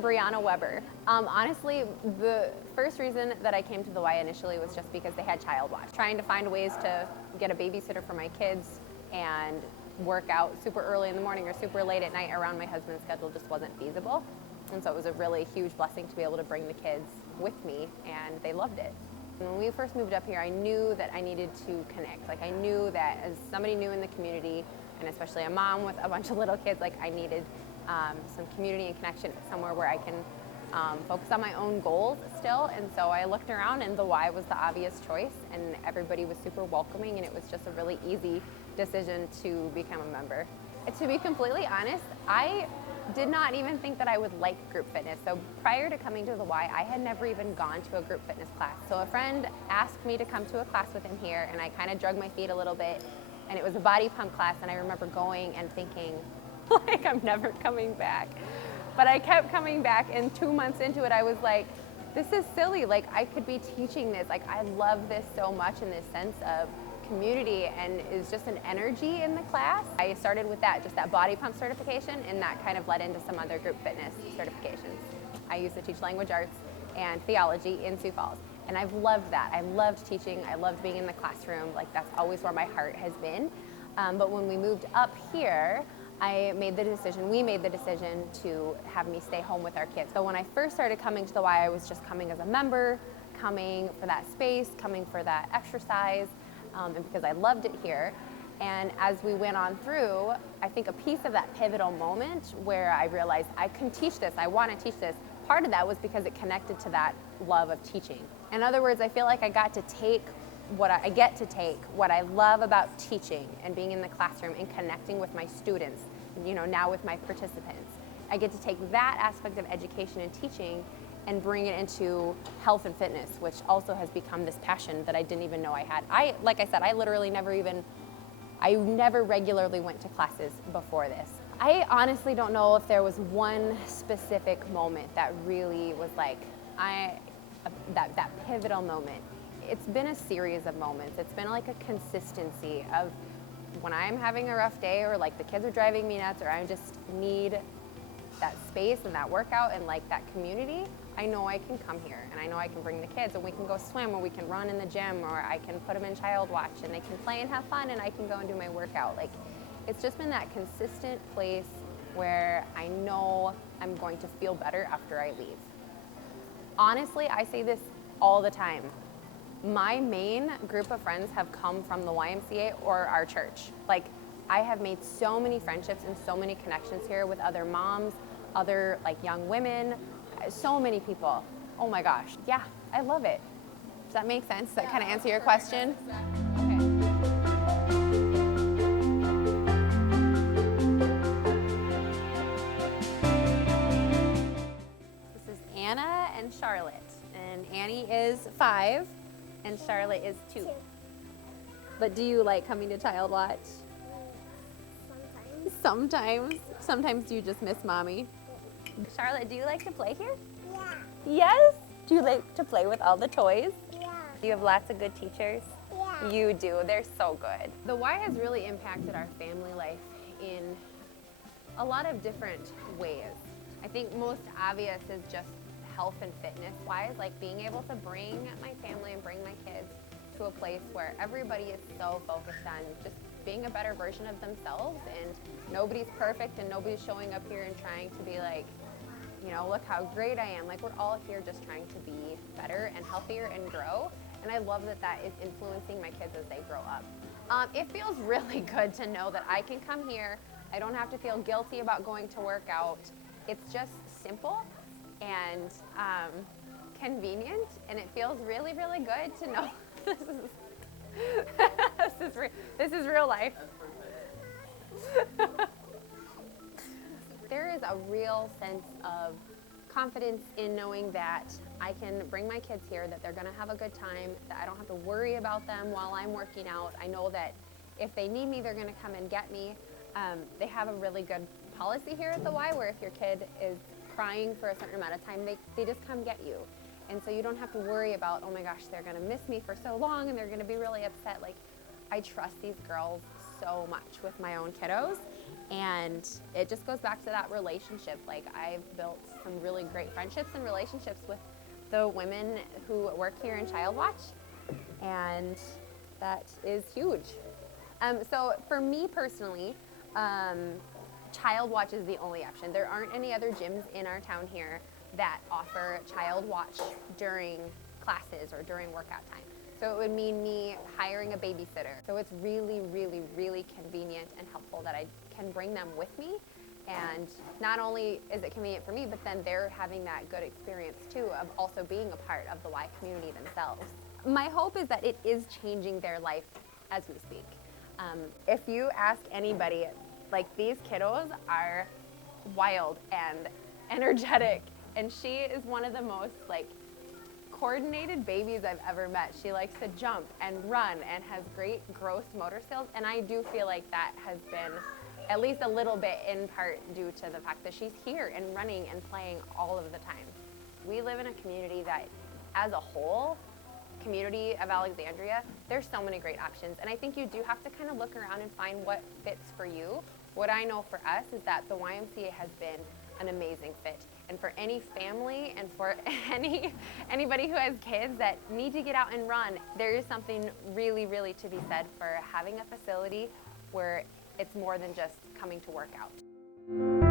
I'm Briana Weber. Honestly, the first reason that I came to the Y initially was just because they had child watch. Trying to find ways to get a babysitter for my kids and work out super early in the morning or super late at night around my husband's schedule just wasn't feasible. And so it was a really huge blessing to be able to bring the kids with me, and they loved it. When we first moved up here, I knew that I needed to connect. Like, I knew that as somebody new in the community, and especially a mom with a bunch of little kids, like, I needed some community and connection, somewhere where I can focus on my own goals still. And so I looked around, and the Y was the obvious choice, and everybody was super welcoming, and it was just a really easy decision to become a member. To be completely honest, I did not even think that I would like group fitness. So prior to coming to the Y, I had never even gone to a group fitness class. So a friend asked me to come to a class with him here, and I kind of drug my feet a little bit, and it was a body pump class, and I remember going and thinking, like, I'm never coming back. But I kept coming back, and 2 months into it, I was like, this is silly. Like, I could be teaching this. Like, I love this so much in this sense of community, and is just an energy in the class. I started with that, just that body pump certification, and that kind of led into some other group fitness certifications. I used to teach language arts and theology in Sioux Falls, and I've loved that. I loved teaching. I loved being in the classroom. Like, that's always where my heart has been. But when we moved up here, we made the decision to have me stay home with our kids. So when I first started coming to the Y, I was just coming as a member, coming for that space, coming for that exercise, and because I loved it here. And as we went on through, I think a piece of that pivotal moment where I realized I can teach this, I want to teach this, part of that was because it connected to that love of teaching. In other words, I feel like I get to take what I love about teaching and being in the classroom and connecting with my students, now with my participants. I get to take that aspect of education and teaching and bring it into health and fitness, which also has become this passion that I didn't even know I had. Like I said, I literally I never regularly went to classes before this. I honestly don't know if there was one specific moment that really was like, that pivotal moment. It's been a series of moments. It's been like a consistency of when I'm having a rough day, or like the kids are driving me nuts, or I just need that space and that workout and like that community, I know I can come here, and I know I can bring the kids, and we can go swim, or we can run in the gym, or I can put them in child watch, and they can play and have fun, and I can go and do my workout. Like, it's just been that consistent place where I know I'm going to feel better after I leave. Honestly, I say this all the time. My main group of friends have come from the YMCA or our church. Like, I have made so many friendships and so many connections here with other moms, other like young women, so many people. Oh my gosh, yeah, I love it. Does that make sense? Does that kind of answer your question? This is Anna and Charlotte, and Annie is 5, and Charlotte is 2. But do you like coming to Child Watch? Sometimes do you just miss mommy? Charlotte, do you like to play here? Yeah. Yes? Do you like to play with all the toys? Yeah. Do you have lots of good teachers? Yeah. You do. They're so good. The Y has really impacted our family life in a lot of different ways. I think most obvious is just health and fitness wise, like being able to bring my family and bring my kids to a place where everybody is so focused on just being a better version of themselves, and nobody's perfect, and nobody's showing up here and trying to be like, look how great I am. Like, we're all here just trying to be better and healthier and grow. And I love that that is influencing my kids as they grow up. It feels really good to know that I can come here. I don't have to feel guilty about going to work out. It's just simple and convenient, and it feels really, really good to know this is real life. There is a real sense of confidence in knowing that I can bring my kids here, that they're gonna have a good time, that I don't have to worry about them while I'm working out. I know that if they need me, they're gonna come and get me. They have a really good policy here at the Y where if your kid is crying for a certain amount of time, they just come get you. And so you don't have to worry about, oh my gosh, they're gonna miss me for so long and they're gonna be really upset. Like, I trust these girls so much with my own kiddos, And it just goes back to that relationship. Like, I've built some really great friendships and relationships with the women who work here in Child Watch, and that is huge. So for me personally, Child Watch is the only option. There aren't any other gyms in our town here that offer Child Watch during classes or during workout time. So it would mean me hiring a babysitter. So it's really, really, really convenient and helpful that I can bring them with me. And not only is it convenient for me, but then they're having that good experience too of also being a part of the Y community themselves. My hope is that it is changing their life as we speak. If you ask anybody, like, these kiddos are wild and energetic, and she is one of the most like coordinated babies I've ever met. She likes to jump and run and has great gross motor skills, and I do feel like that has been at least a little bit in part due to the fact that she's here and running and playing all of the time. We live in a community that, as a whole, community of Alexandria, there's so many great options, and I think you do have to kind of look around and find what fits for you. What I know for us is that the YMCA has been an amazing fit, and for any family and for anybody who has kids that need to get out and run, there is something really, really to be said for having a facility where it's more than just coming to work out.